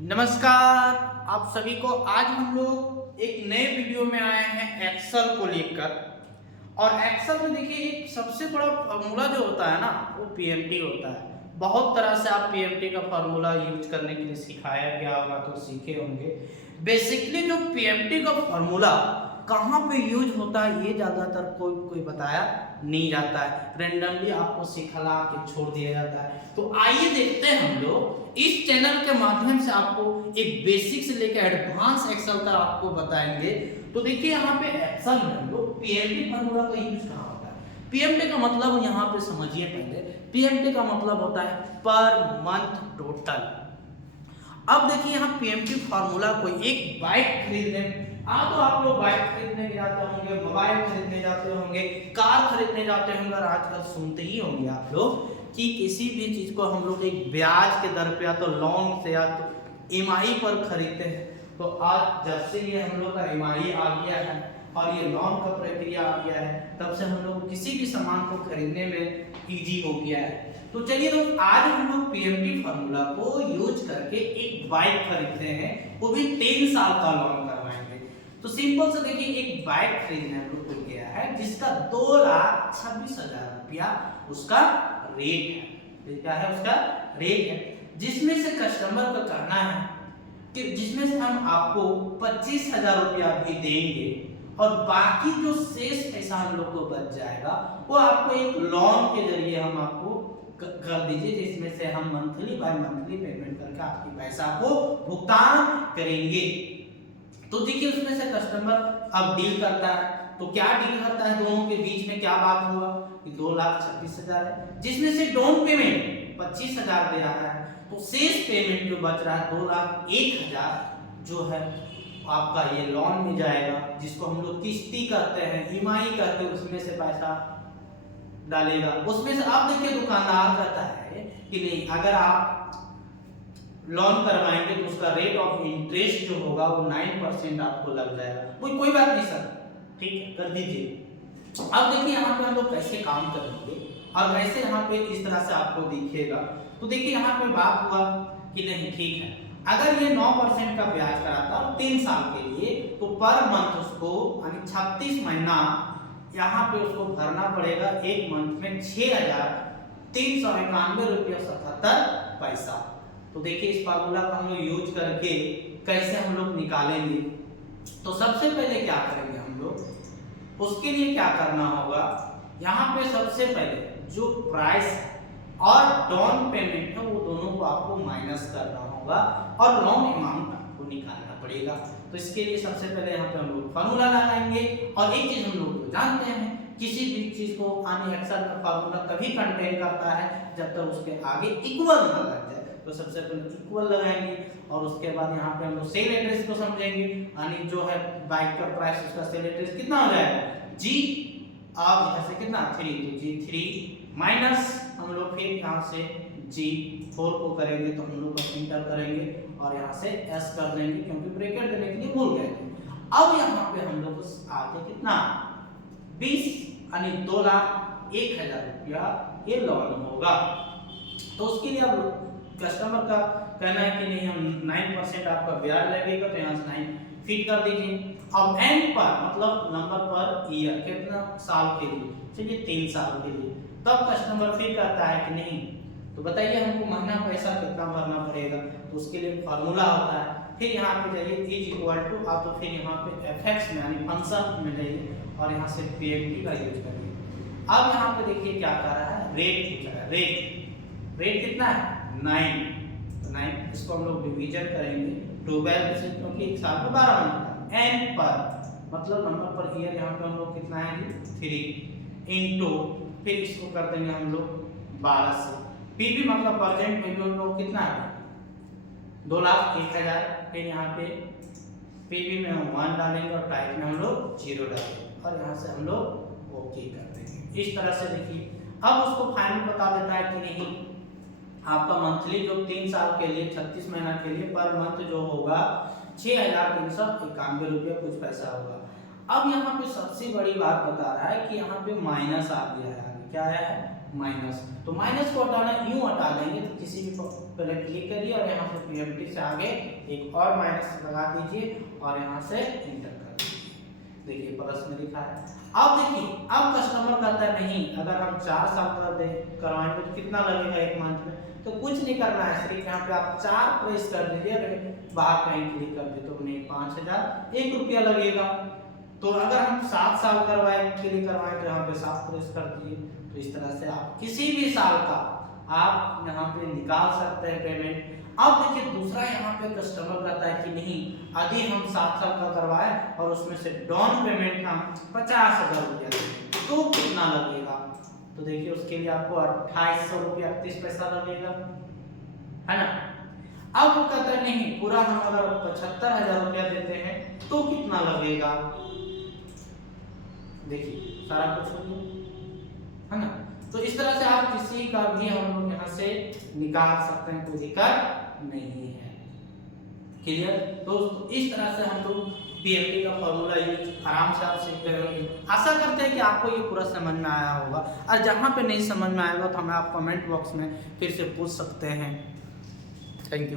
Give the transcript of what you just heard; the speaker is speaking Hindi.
नमस्कार आप सभी को। आज हम लोग एक नए वीडियो में आए हैं एक्सेल को लेकर। और एक्सेल में देखिए एक सबसे बड़ा फार्मूला जो होता है ना वो पीएमटी होता है। बहुत तरह से आप पीएमटी का फार्मूला यूज करने के लिए सिखाया गया होगा तो सीखे होंगे। बेसिकली जो पीएमटी का फार्मूला कहाँ पे यूज होता है ये ज़्यादातर कोई बताया नहीं जाता है, रेंडमली आपको सिखला के छोड़ दिया जाता है। तो आइए देखते हैं हम लोग इस चैनल के माध्यम से आपको एक बेसिक से लेकर एडवांस एक्सेल तक आपको बताएंगे। तो देखिए यहाँ पे एक्सेल में हम लोग पीएमटी फार्मूला का यूज कहाँ होता है। पीएमटी का मतलब यहाँ पे समझिए पहले, पीएमटी का मतलब होता है पर मंथ टोटल। अब देखिए यहाँ पीएमटी फार्मूला को एक बाइक खरीदने तो आप लोग बाइक खरीदने जाते होंगे, मोबाइल खरीदने जाते होंगे, कार खरीदने जाते होंगे और आजकल सुनते ही होंगे आप लोग कि किसी भी चीज को हम लोग एक ब्याज के दर पे या तो लोन से या तो ईएमआई पर खरीदते हैं। तो आज जब से ये हम लोग का ईएमआई आ गया है और ये लोन का प्रक्रिया आ गया है तब से हम लोग किसी भी सामान को खरीदने में इजी हो गया है। तो चलिए दोस्त आज हम लोग पीएमटी फार्मूला को यूज करके एक बाइक खरीदते हैं, वो भी 3 साल का लोन करवाएंगे। तो सिंपल से देखिए एक बाइक खरीदने हम लोग को गया है जिसका 2,26,000 रुपया उसका रेट है। क्या है उसका रेट है, जिसमें से कस्टमर का कहना है कि जिसमें से हम आपको 25,000 रुपया भी देंगे और बाकी जो शेष पैसा हम लोग को बच जाएगा वो आपको एक लोन के जरिए हम आपको कर दीजिए, जिसमें से हम मंथली बाय मंथली पेमेंट करके आपकी पैसा को भुगतान करेंगे। तो देखिए उसमें से कस्टमर अब डील करता है। तो क्या डील करता है, दोनों के बीच में क्या बात हुआ कि 2,26,000 है जिसमें से डाउन पेमेंट 25,000 दे रहा है, तो शेष पेमेंट जो बच रहा है 2,01,000 जो है आपका ये लोन में जाएगा, जिसको हम लोग किस्ती करते हैं, ईएमआई करते हैं, उसमें से पैसा डालेगा। उसमें से अब देखिए दुकानदार कहता है कि नहीं, अगर आप लोन करवाएंगे तो उसका रेट ऑफ इंटरेस्ट जो होगा वो 9% आपको लग जाएगा। कोई बात नहीं सर, ठीक है कर दीजिए। अब देखिए यहाँ पे हम लोग कैसे काम करेंगे और कैसे यहाँ पे इस तरह से आपको दिखेगा। तो देखिए यहाँ पे बात हुआ कि नहीं ठीक है, अगर ये 9% का ब्याज कराता है 3 साल के लिए तो पर मंथ उसको यानी 36 महीना यहाँ पे उसको भरना पड़ेगा। एक मंथ में 6,391 रुपया 77 पैसा। तो देखिए इस फार्मूला को हम लोग यूज करके कैसे हम लोग निकालेंगे। तो सबसे पहले क्या करेंगे हम लोग, उसके लिए क्या करना होगा, यहाँ पे सबसे पहले जो प्राइस और डाउन पेमेंट है वो दोनों को आपको माइनस करना होगा और लोन अमाउंट आपको निकालना पड़ेगा। तो इसके लिए सबसे पहले यहाँ पे हम लोग फार्मूला लगाएंगे। और एक चीज हम लोग जानते हैं, किसी भी चीज को आने एक्सेल का फार्मूला तभी कंटेन करता है जब तक उसके आगे इक्वल ना लग जाए। तो सबसे पहले इक्वल लगाएंगे और उसके बाद यहाँ पे हम लोग सेल एड्रेस को समझेंगे, यानी जो है बाइक का प्राइस उसका सेल एड्रेस कितना हो जाएगा जी, अब यहाँ से कितना 3, तो G3 माइनस हम लोग फिर यहाँ से G4 को करेंगे तो हम लोग इंटर करेंगे और यहाँ से S कर देंगे क्योंकि ब्रैकेट देने के लिए भूल गए थे। अब यहाँ पे हम लोग आगे कितना 20 यानी 2,01,000 रुपया ये लोन होगा। तो उसके लिए अब कस्टमर का कहना है कि नहीं हम 9% आपका ब्याज लगेगा, तो यहाँ से 9 फिट कर दीजिए। अब एंड पर मतलब नंबर पर ईयर कितना साल के लिए, चलिए 3 साल के लिए। तब कस्टमर फिर कहता है कि नहीं तो बताइए हमको महीना पैसा कितना भरना पड़ेगा। तो उसके लिए फार्मूला होता है, फिर यहाँ पे जाइए इज इक्वल टू, आप तो फिर यहाँ पे एफएक्स में यानी फंक्शन में जाइए और यहाँ से पीएमटी का यूज करिए। अब यहाँ पे देखिए क्या कर रहा है, रेट पूछ रहा है। रेट कितना है 9, तो 9 इसको हम लोग डिवीजन करेंगे 12 से, क्योंकि एक साल में 12 मंथ था। एंड पर मतलब नंबर पर ईयर यहाँ पे हम लोग कितना है 3 इनटू, फिर इसको कर देंगे हम लोग 12 से। पीवी मतलब परसेंट में भी हम लोग कितना है 2,01,000। फिर यहाँ पे पीवी में हम 1 डालेंगे और टाइप में हम लोग 0 डालेंगे और यहाँ से हम लोग ओके कर देंगे। इस तरह से देखिए अब उसको फाइनल बता देता है कि नहीं आपका मंथली जो 3 साल के लिए 36 महीना के लिए पर मंथ जो होगा 6,391 रुपया कुछ पैसा होगा। अब यहाँ पे सबसे बड़ी बात बता रहा है कि यहाँ पे माइनस आ गया है, क्या है माइनस। तो माइनस को हटाना यूं हटा देंगे, तो किसी भी पहले क्लिक करिए और यहाँ से PMT से आगे एक और माइनस लगा दीजिए और यहाँ से इंटर कर दीजिए। देखिए प्लस में लिखा है। अब देखिए, अब कस्टमर कहता है नहीं, अगर हम 4 साल का करवाएंगे तो कितना लगेगा एक मंथ में, तो कुछ नहीं करना है, सिर्फ यहाँ पे आप 4 प्रेस कर दीजिए, बाहर कहीं क्लिक कर दे तो नहीं 5001 रुपया लगेगा। तो अगर हम 7 साल करवाए के लिए करवाएं तो यहाँ पे 7 प्रेस कर दिए। तो इस तरह से आप किसी भी साल का आप यहाँ पे निकाल सकते हैं पेमेंट। अब देखिए दूसरा यहाँ पे कस्टमर कहता है कि नहीं, यदि हम 7 साल का करवाए और उसमें से डाउन पेमेंट हम 50,000 रुपया दें तो कितना लगेगा। तो देखिए उसके लिए आपको 2800 रुपया 38 पैसा लगेगा, है ना। अब वो कहता है नहीं, पूरा हम अगर 75,000 रुपया देते हैं तो कितना लगेगा। देखिए सारा कुछ हो गया, है ना। तो इस तरह से आप किसी का भी हम लोग यहाँ से निकाल सकते हैं, कोई दिक्कत नहीं है। क्लियर दोस्तों, इस तरह से हम लोग PMT का फॉर्मूला यूज आराम से आप सीख गए होंगे। आशा करते हैं कि आपको ये पूरा समझ में आया होगा, और जहाँ पे नहीं समझ में आएगा तो हमें आप कमेंट बॉक्स में फिर से पूछ सकते हैं। Thank you.